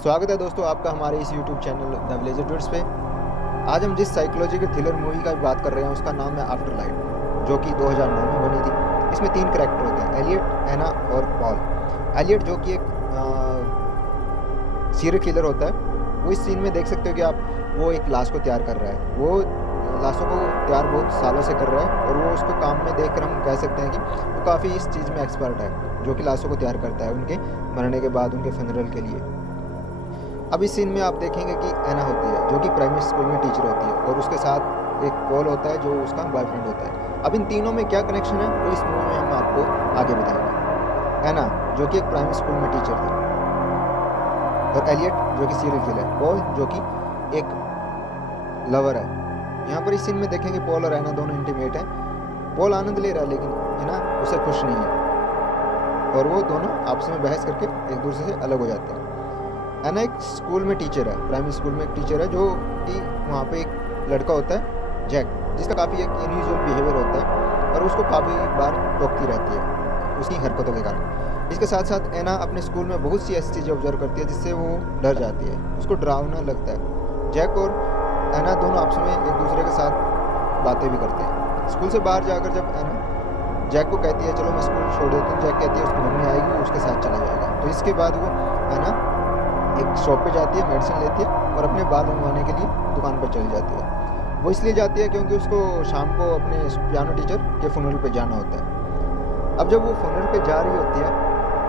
स्वागत है दोस्तों आपका हमारे इस YouTube channel the villager tours पे। आज हम जिस साइकोलॉजिकल थ्रिलर मूवी का बात कर रहे हैं उसका नाम है आफ्टर लाइफ, जो कि 2009 में बनी थी। इसमें 3 कैरेक्टर होते हैं, एलियट, एना और पॉल। एलियट जो कि एक सीरियल किलर होता है, वो इस सीन में देख सकते हो कि आप, वो एक लाश को तैयार कर रहा है। वो लाशों को तैयार बहुत सालों से कर रहा है और वो उसको काम में देखकर हम कह सकते हैं कि वो काफ़ी इस चीज़ में एक्सपर्ट है, जो कि लाशों को तैयार करता है उनके मरने के बाद उनके फ्यूनरल के लिए। अब इस सीन में आप देखेंगे कि एना होती है जो कि प्राइमरी स्कूल में टीचर होती है और उसके साथ एक पॉल होता है जो उसका बॉयफ्रेंड होता है। अब इन तीनों में क्या कनेक्शन है वो इस मूवी में हम आपको आगे बताएंगे। एना जो कि एक प्राइमरी स्कूल में टीचर थी, और एलियट जो कि सीरियल किलर, पॉल जो कि एक लवर है। यहाँ पर इस सीन में देखेंगे पॉल और एना दोनों इंटीमेट हैं। पॉल आनंद ले रहा है लेकिन एना उसे खुश नहीं है और वो दोनों आपस में बहस करके एक दूसरे से अलग हो जाते हैं। एना एक स्कूल में टीचर है, प्राइमरी स्कूल में एक टीचर है, जो कि वहाँ पे एक लड़का होता है जैक, जिसका काफ़ी एक अनयूजुअल बिहेवियर होता है और उसको काफ़ी बार टोकती रहती है उसकी हरकतों के कारण। इसके साथ साथ एना अपने स्कूल में बहुत सी ऐसी चीज़ें ऑब्जर्व करती है जिससे वो डर जाती है, उसको डरावना लगता है। जैक और एना दोनों आपस में एक दूसरे के साथ बातें भी करते हैं। स्कूल से बाहर जाकर जब एना जैक को कहती है चलो मैं स्कूल छोड़ देती हूँ, जैक कहती है उसकी मम्मी आएगी, वो उसके साथ चला जाएगा। तो इसके बाद वो एना एक शॉप पे जाती है, मेडिसिन लेती है और अपने बाल बनवाने के लिए दुकान पर चली जाती है। वो इसलिए जाती है क्योंकि उसको शाम को अपने पियानो टीचर के फ्यूनरल पे जाना होता है। अब जब वो फ्यूनरल पे जा रही होती है,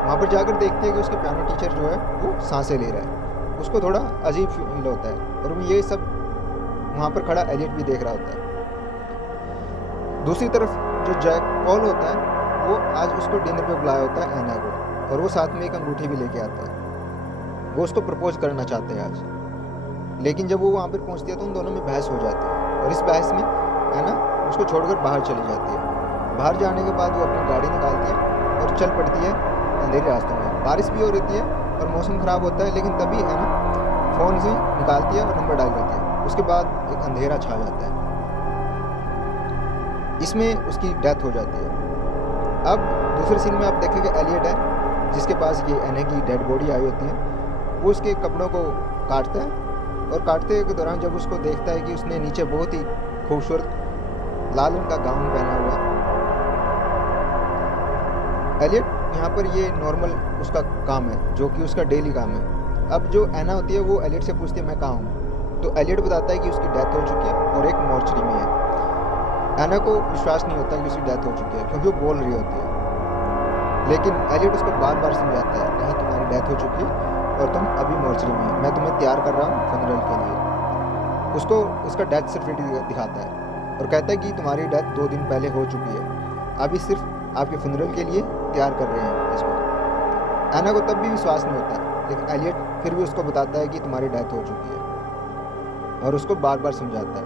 वहाँ पर जाकर देखती है कि उसके पियानो टीचर जो है वो सांसें ले रहा है। उसको थोड़ा अजीब फील होता है और ये सब वहाँ पर खड़ा एलियट भी देख रहा होता है। दूसरी तरफ जो जैक पॉल होता है वो आज उसको डिनर पे बुलाया होता है एना को, और वो साथ में एक अंगूठी भी लेके आता है। वो उसको प्रपोज करना चाहते हैं आज, लेकिन जब वो वहाँ पर पहुँचती है तो उन दोनों में बहस हो जाती है और इस बहस में एना उसको छोड़कर बाहर चली जाती है। बाहर जाने के बाद वो अपनी गाड़ी निकालती है और चल पड़ती है अंधेरे रास्तों में। बारिश भी हो रही है और मौसम ख़राब होता है, लेकिन तभी एना फ़ोन से निकालती है और नंबर डाल देती है। उसके बाद एक अंधेरा छा जाता है, इसमें उसकी डेथ हो जाती है। अब दूसरे सीन में आप देखेंगे एलियट है जिसके पास ये एना की डेड बॉडी आई होती है। वो उसके कपड़ों को काटता है और काटते के दौरान जब उसको देखता है कि उसने नीचे बहुत ही खूबसूरत लाल रंग का गाउन पहना हुआ है। एलियट यहाँ पर ये नॉर्मल उसका काम है, जो कि उसका डेली काम है। अब जो एना होती है वो एलियट से पूछती है मैं कहाँ हूँ, तो एलियट बताता है कि उसकी डेथ हो चुकी है और एक मॉर्चरी में है। एना को विश्वास नहीं होता कि उसकी डेथ हो चुकी है क्योंकि वो बोल रही होती है, लेकिन एलियट उसको बार बार समझाता है नहीं तुम्हारी डेथ हो चुकी है और तुम अभी मॉर्चरी में, मैं तुम्हें तैयार कर रहा हूँ फ्यूनरल के लिए। उसको उसका डेथ सर्टिफिकेट दिखाता है और कहता है कि तुम्हारी डेथ 2 दिन पहले हो चुकी है, अभी सिर्फ आपके फ्यूनरल के लिए तैयार कर रहे हैं इसको। एना को तब भी विश्वास नहीं होता, लेकिन एलियट फिर भी उसको बताता है कि तुम्हारी डेथ हो चुकी है और उसको बार बार समझाता है।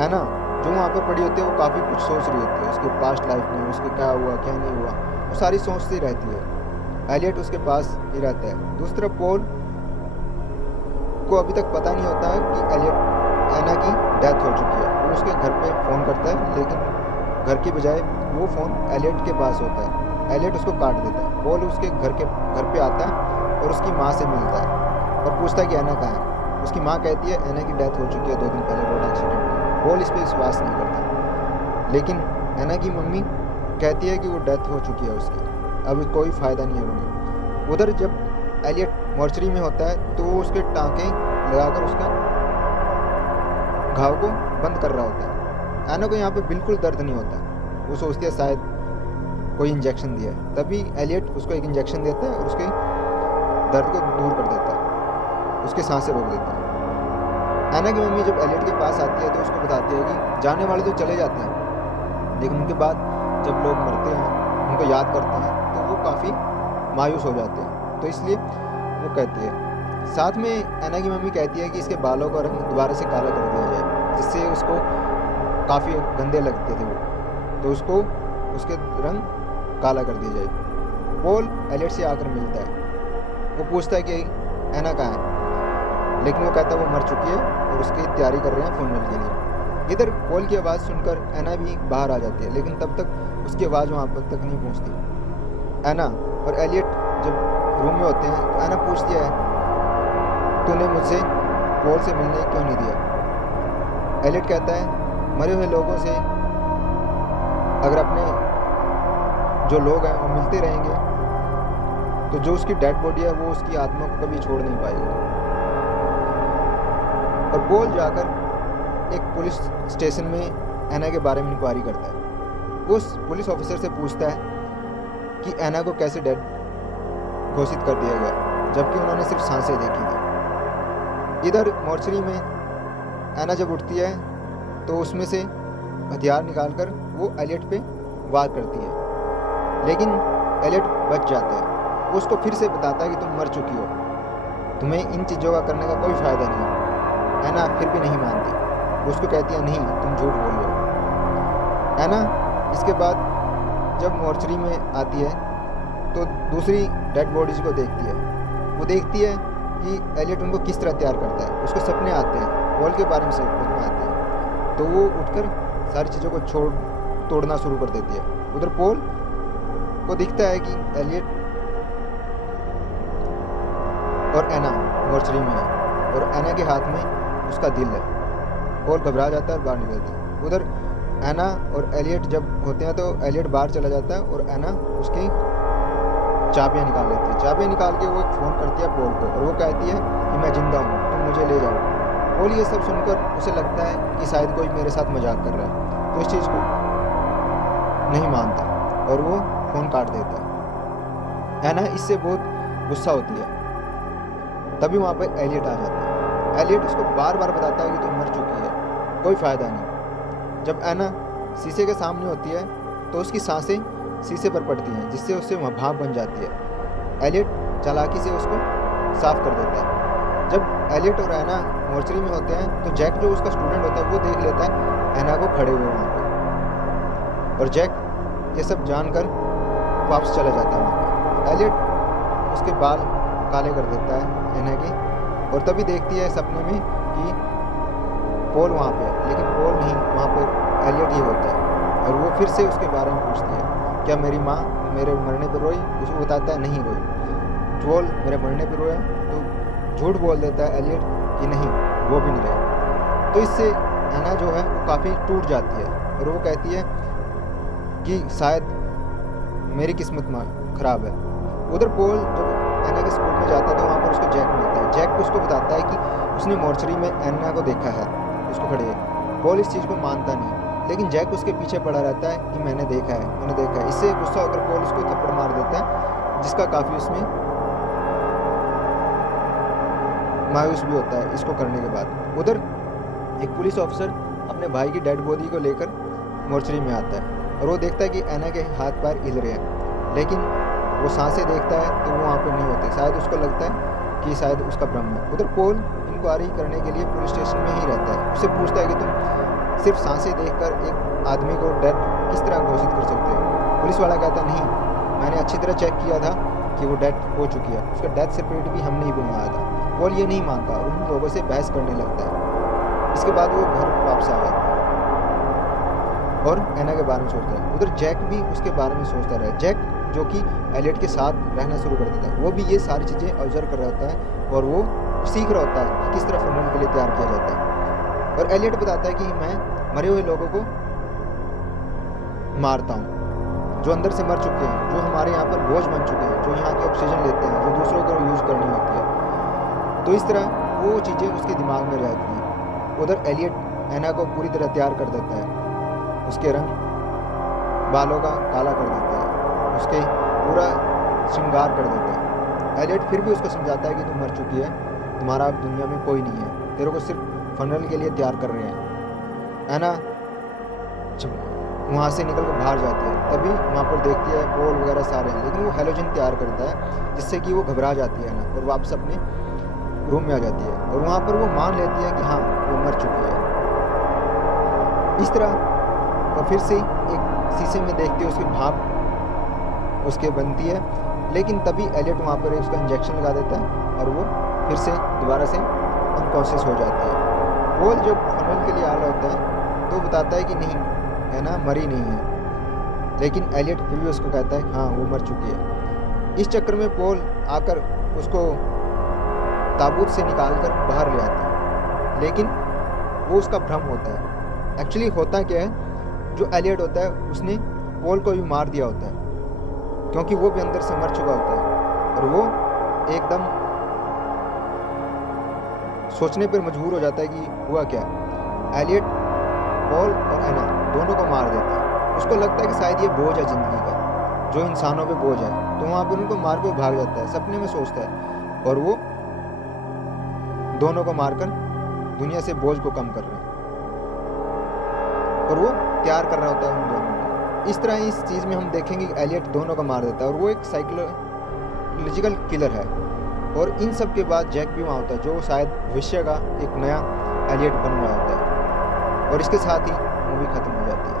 एना जो वहाँ पर पड़ी होती है वो काफ़ी कुछ सोच रही होती है, उसके पास्ट लाइफ में उसके क्या हुआ क्या नहीं हुआ, वो सारी सोचती रहती है। एलियट उसके पास ही रहता है। दूसरी तरफ पॉल को अभी तक पता नहीं होता है कि एना की डेथ हो चुकी है। वो उसके घर पे फ़ोन करता है, लेकिन घर की बजाय वो फ़ोन एलियट के पास होता है। एलियट उसको काट देता है। पॉल उसके घर पे आता है और उसकी माँ से मिलता है और पूछता है कि एना कहाँ है। उसकी माँ कहती है एना की डेथ हो चुकी है 2 दिन पहले रोड एक्सीडेंट में। पॉल इस पर विश्वास नहीं करता, लेकिन एना की मम्मी कहती है कि वो डेथ हो चुकी है उसकी, अब कोई फ़ायदा नहीं है उन्हें। उधर जब एलियट मॉर्चरी में होता है तो वो उसके टाँके लगाकर उसका घाव को बंद कर रहा होता है। एना को यहाँ पे बिल्कुल दर्द नहीं होता, वो सोचती है शायद कोई इंजेक्शन दिया है। तभी एलियट उसको एक इंजेक्शन देता है और उसके दर्द को दूर कर देता है, उसके सांसें रोक देता है। एना की मम्मी जब एलियट के पास आती है तो उसको बताती है कि जाने वाले तो चले जाते हैं, लेकिन उनके बाद जब लोग मरते हैं उनको याद करते हैं तो वो काफ़ी मायूस हो जाते हैं। तो इसलिए वो कहती है, साथ में एना की मम्मी कहती है कि इसके बालों का रंग दोबारा से काला कर दिया जाए, जिससे उसको काफ़ी गंदे लगते थे वो, तो उसको उसके रंग काला कर दिया जाए। पॉल एलियट से आकर मिलता है, वो पूछता है कि एना कहाँ है, लेकिन वो कहता है वो मर चुकी है और उसकी तैयारी कर रहे हैं फ्यूनरल के लिए। इधर पॉल की आवाज़ सुनकर एना भी बाहर आ जाती है, लेकिन तब तक उसकी आवाज़ वहाँ तक नहीं पहुँचती। एना और एलियट जब रूम में होते हैं तो एना पूछती है, तूने मुझे पॉल से मिलने क्यों नहीं दिया? एलियट कहता है, मरे हुए लोगों से अगर अपने जो लोग हैं वो मिलते रहेंगे तो जो उसकी डेड बॉडी है वो उसकी आत्मा को कभी छोड़ नहीं पाएगी। और पॉल जाकर एक पुलिस स्टेशन में एना के बारे में इंक्वायरी करता है। वो उस पुलिस ऑफिसर से पूछता है कि एना को कैसे डेड घोषित कर दिया गया, जबकि उन्होंने सिर्फ सांसें देखी थी। इधर मॉर्चरी में एना जब उठती है तो उसमें से हथियार निकालकर वो एलियट पे वार करती है, लेकिन एलियट बच जाता है। वो उसको फिर से बताता है कि तुम मर चुकी हो, तुम्हें इन चीज़ों का करने का कोई फ़ायदा नहीं है। एना फिर भी नहीं मानती। वो उसको कहती है, नहीं, तुम झूठ बोल रहे हो। एना इसके बाद जब मॉर्चरी में आती है तो दूसरी डेड बॉडीज़ को देखती है। वो देखती है कि एलियट उनको किस तरह तैयार करता है। उसको सपने आते हैं, पॉल के बारे में सपने आते हैं, तो वो उठकर सारी चीज़ों को तोड़ना शुरू कर देती है। उधर पॉल को दिखता है कि एलियट और एना मॉर्चरी में है और एना के हाथ में उसका दिल है। पॉल घबरा जाता है और बाहर निकलता है। उधर एना और एलियट जब होते हैं तो एलियट बाहर चला जाता है और एना उसकी चाबियाँ निकाल लेती है। चाबियाँ निकाल के वो फ़ोन करती है पॉल को और वो कहती है कि मैं ज़िंदा हूँ, तुम मुझे ले जाओ। पॉल ये सब सुनकर उसे लगता है कि शायद कोई मेरे साथ मजाक कर रहा है, तो इस चीज़ को नहीं मानता और वो फ़ोन काट देता है। एना इससे बहुत गुस्सा होती है। तभी वहाँ पर एलियट आ जाता है। एलियट उसको बार बार बताता है कि तुम मर चुकी है, कोई फ़ायदा नहीं। जब एना शीशे के सामने होती है तो उसकी सांसें शीशे पर पड़ती हैं, जिससे उससे वहाँ भाप बन जाती है। एलियट चालाकी से उसको साफ कर देता है। जब एलियट और एना मॉर्चरी में होते हैं तो जैक जो उसका स्टूडेंट होता है वो देख लेता है एना को खड़े हुए वहाँ पर, और जैक ये सब जानकर वापस चला जाता है वहाँ पर। एलियट उसके बाल काले कर देता है एना के, और तभी देखती है सपने में कि पॉल वहाँ पे है, लेकिन पॉल नहीं, वहाँ पर एलियट ही होता है। और वो फिर से उसके बारे में पूछती है, क्या मेरी माँ मेरे मरने पर रोई? उसको बताता है नहीं रोई। पॉल मेरे मरने पर रोया? तो झूठ बोल देता है एलियट कि नहीं, वो भी नहीं रहे। तो इससे एना जो है वो काफ़ी टूट जाती है और वो कहती है कि शायद मेरी किस्मत ख़राब है। उधर पॉल जब एना के स्कूल में जाता है तो वहाँ पर उसको जैक मिलता है। जैक उसको बताता है कि उसने मॉर्चरी में एना को देखा है, उसको खड़े है। पॉल इस चीज़ को मानता नहीं, लेकिन जैक उसके पीछे पड़ा रहता है कि मैंने देखा है। इससे गुस्सा होकर पॉल उसको थप्पड़ मार देता है, जिसका काफ़ी उसमें मायूस भी होता है इसको करने के बाद। उधर एक पुलिस ऑफिसर अपने भाई की डेड बॉडी को लेकर मॉर्चरी में आता है और वो देखता है कि एना के हाथ पैर हिल रहे हैं, लेकिन वो सांसें देखता है तो वो वहाँ पर नहीं होते। शायद उसको लगता है कि शायद उसका भ्रम है। उधर पॉल इंक्वायरी करने के लिए पुलिस स्टेशन में ही रहता है। उससे पूछता है कि तुम सिर्फ सांसें देखकर एक आदमी को डेड किस तरह घोषित कर सकते हो? पुलिस वाला कहता नहीं, मैंने अच्छी तरह चेक किया था कि वो डेड हो चुकी है, उसका डेथ सर्टिफिकेट भी हमने ही बनवाया था। पॉल ये नहीं मानता और उन लोगों से बहस करने लगता है। इसके बाद वो घर वापस आ जाता है और एना के बारे में सोचता है। उधर जैक भी उसके बारे में सोचता रहा। जैक जो कि एलियट के साथ रहना शुरू कर देता है, वो भी ये सारी चीज़ें ऑब्जर्व कर रहा होता है और वो सीख रहा होता है कि किस तरह फनल के लिए तैयार किया जाता है। और एलियट बताता है कि मैं मरे हुए लोगों को मारता हूँ, जो अंदर से मर चुके हैं, जो हमारे यहाँ पर बोझ बन चुके हैं, जो यहाँ की ऑक्सीजन लेते हैं, जो दूसरों को यूज़ करनी होती है। तो इस तरह वो चीज़ें उसके दिमाग में रहती हैं। उधर एलियट एना को पूरी तरह तैयार कर देता है, उसके रंग बालों का काला कर देता है, उसके पूरा श्रृंगार कर देता है। एलियट फिर भी उसको समझाता है कि तुम मर चुकी है, तुम्हारा अब दुनिया में कोई नहीं है, तेरे को सिर्फ फनल के लिए तैयार कर रहे हैं। एना वहाँ से निकल कर बाहर जाती है, तभी वहाँ पर देखती है पॉल वगैरह सारे हैं, लेकिन वो हेलोजन तैयार करता है जिससे कि वो घबरा जाती है ना और वापस अपने रूम में आ जाती है। और वहाँ पर वो मान लेती है कि हाँ वो मर चुकी है। इस तरह और फिर से एक शीशे में देखती है उसकी भाप उसके बनती है, लेकिन तभी एलियट वहाँ पर उसका इंजेक्शन लगा देता है और वो फिर से दोबारा से अनकॉन्शियस हो जाती है। पॉल जब फनल के लिए आ रहा होता है तो बताता है कि नहीं, है ना, मरी नहीं है, लेकिन एलियट फिर भी उसको कहता है हाँ वो मर चुकी है। इस चक्कर में पॉल आकर उसको ताबूत से निकालकर बाहर ले आता है, लेकिन वो उसका भ्रम होता है। एक्चुअली होता क्या है, जो एलियट होता है उसने पॉल को भी मार दिया होता है, क्योंकि वो भी अंदर से मर चुका होता है और वो एकदम सोचने पर मजबूर हो जाता है कि हुआ क्या। एलियट पॉल और एना दोनों को मार देता है। उसको लगता है कि शायद ये बोझ है ज़िंदगी का, जो इंसानों पे बोझ है, तो वहाँ पर उनको मार के भाग जाता है, सपने में सोचता है, और वो दोनों को मारकर दुनिया से बोझ को कम कर रहा है और वो तैयार कर रहा होता है उन दोनों को। इस तरह इस चीज़ में हम देखेंगे कि एलियट दोनों को मार देता है और वो एक साइकोलॉजिकल किलर है। और इन सब के बाद जैक भी वहाँ होता है, जो शायद भविष्य का एक नया एलियट बन रहा होता है, और इसके साथ ही मूवी ख़त्म हो जाती है।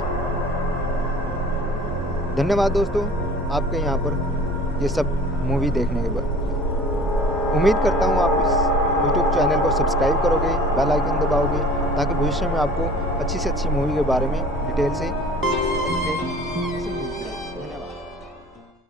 धन्यवाद दोस्तों आपके यहाँ पर ये सब मूवी देखने के बाद। उम्मीद करता हूँ आप इस YouTube चैनल को सब्सक्राइब करोगे, बेल आइकन दबाओगे, ताकि भविष्य में आपको अच्छी से अच्छी मूवी के बारे में डिटेल से एक्सप्लेन